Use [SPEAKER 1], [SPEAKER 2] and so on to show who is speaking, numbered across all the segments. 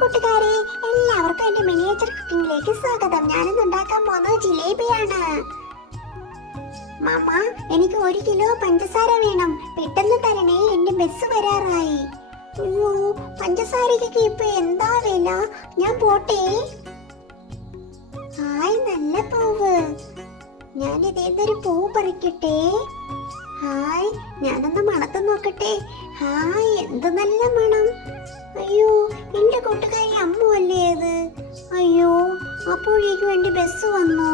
[SPEAKER 1] കൂട്ടുകാരെ എല്ലാവർക്കും എന്റെ മിനിയേച്ചർ കുക്കിംഗിലേക്ക് സ്വാഗതം. ഞാനിന്ന് ഉണ്ടാക്കാൻ പോകുന്നത് ജിലേബിയാണ്. മാമ എനിക്ക് ഒരു കിലോ പഞ്ചസാര വേണം. പെട്ടെന്ന് തരണേ എന്റെ ബസ് വരാറായി. പഞ്ചസാരക്കൊക്കെ ഇപ്പൊ എന്താ വില? ഞാൻ പോട്ടെ. ഹായ് നല്ല പൂവ്. ഞാൻ ഇതേതൊരു പൂ പറിക്കട്ടെ. ഹായ് ഞാനൊന്ന് മണത്ത് നോക്കട്ടെ. ഹായ് എന്ത് നല്ല മണം. അയ്യോ എന്റെ കൂട്ടുകാരി അമ്മു അല്ലേ അത്? അയ്യോ അപ്പോഴേക്കും എന്റെ ബസ് വന്നു?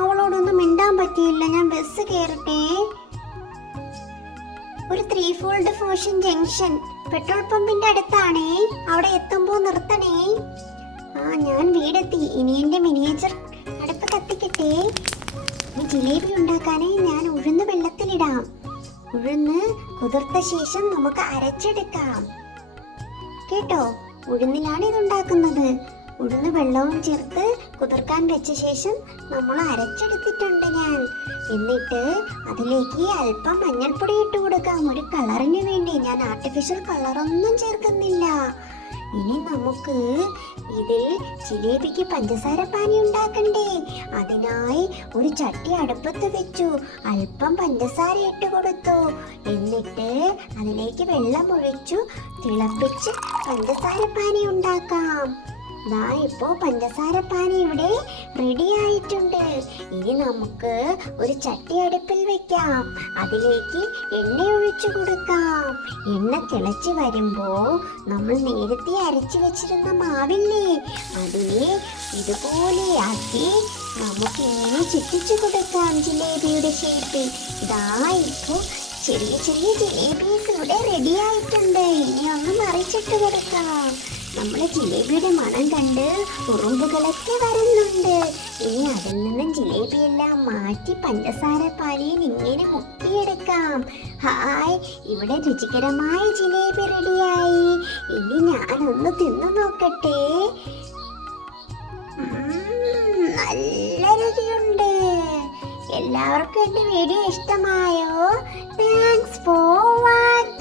[SPEAKER 1] അവളോടൊന്നും മിണ്ടാൻ പറ്റിയില്ല ഞാൻ ബസ് കയറട്ടെ ഒരു ത്രീ ഫോൾഡ് ഫോഷൻ ജംഗ്ഷൻ പെട്രോൾ പമ്പിന്റെ അടുത്താണേ അവിടെ എത്തുമ്പോ നിർത്തണേ. ആ ഞാൻ വീടെത്തി. ഇനി എന്റെ മിനിയേച്ചർ അടുപ്പ് കത്തിക്കട്ടെ. ഈ ജിലേബി ഉണ്ടാക്കാനേ ഞാൻ ഉഴുന്ന് വെള്ളത്തിലിടാം. ഉഴുന്ന് കുതിർത്ത ശേഷം നമുക്ക് അരച്ചെടുക്കാം. കേട്ടോ. ഉഴുന്നിലാണ് ഇത് ഉണ്ടാക്കുന്നത് ഉഴുന്ന് വെള്ളവും ചേർത്ത് കുതിർക്കാൻ വെച്ച ശേഷം നമ്മൾ അരച്ചെടുത്തിട്ടുണ്ട് ഞാൻ. എന്നിട്ട് അതിലേക്ക് അല്പം മഞ്ഞൾപ്പൊടി ഇട്ട് കൊടുക്കാം. ഒരു കളറിന് വേണ്ടി. ഞാൻ ആർട്ടിഫിഷ്യൽ കളറൊന്നും ചേർക്കുന്നില്ല. ഇനി നമുക്ക് ഇതിൽ ജിലേബിക്ക് പഞ്ചസാര പാനി ഉണ്ടാക്കണ്ടേ? അതിനായി ഒരു ചട്ടി അടുപ്പത്ത് വെച്ചു. അല്പം പഞ്ചസാര ഇട്ട് കൊടുത്തു. എന്നിട്ട് അതിലേക്ക് വെള്ളം ഒഴിച്ചു തിളപ്പിച്ച് പഞ്ചസാര പാനി ഉണ്ടാക്കാം. ദാ ഇപ്പോ പഞ്ചസാര പാനി ഇവിടെ റെഡി ആയിട്ടുണ്ട്. ഇനി നമുക്ക് ഒരു ചട്ടി അടുപ്പിൽ വെക്കാം. അതിലേക്ക് എണ്ണ ഒഴിച്ചു കൊടുക്കാം. എണ്ണ തിളച്ച് വരുമ്പോ നമ്മൾ നേരത്തെ അരച്ചു വെച്ചിരുന്ന മാവില്ലേ? അതിനെ ഇതുപോലെ ആക്കി നമുക്ക് ഇങ്ങനെ ചുറ്റിച്ചു കൊടുക്കാം ജിലേബിയുടെ ഷേപ്പിൽ ഇതാ ഇപ്പോ ചെറിയ ചെറിയ ജിലേബീസ് ഇവിടെ റെഡി ആയിട്ടുണ്ട്. ഇനി ഒന്ന് മറിച്ചിട്ട് കൊടുക്കാം. നമ്മുടെ ജിലേബിയുടെ മണം കണ്ട് ഉറുമ്പുകളൊക്കെ വരുന്നുണ്ട്. ഇനി അതിൽ നിന്നും ജിലേബിയെല്ലാം മാറ്റി പഞ്ചസാര പാനിയിൽ ഇങ്ങനെ മുക്കിയെടുക്കാം ഹായ് ഇവിടെ രുചികരമായ ജിലേബി റെഡിയായി. ഇനി ഞാനൊന്ന് തിന്നു നോക്കട്ടെ. നല്ല രുചിയുണ്ട്. എല്ലാവർക്കും എന്റെ വീഡിയോ ഇഷ്ടമായോ? Thanks for watching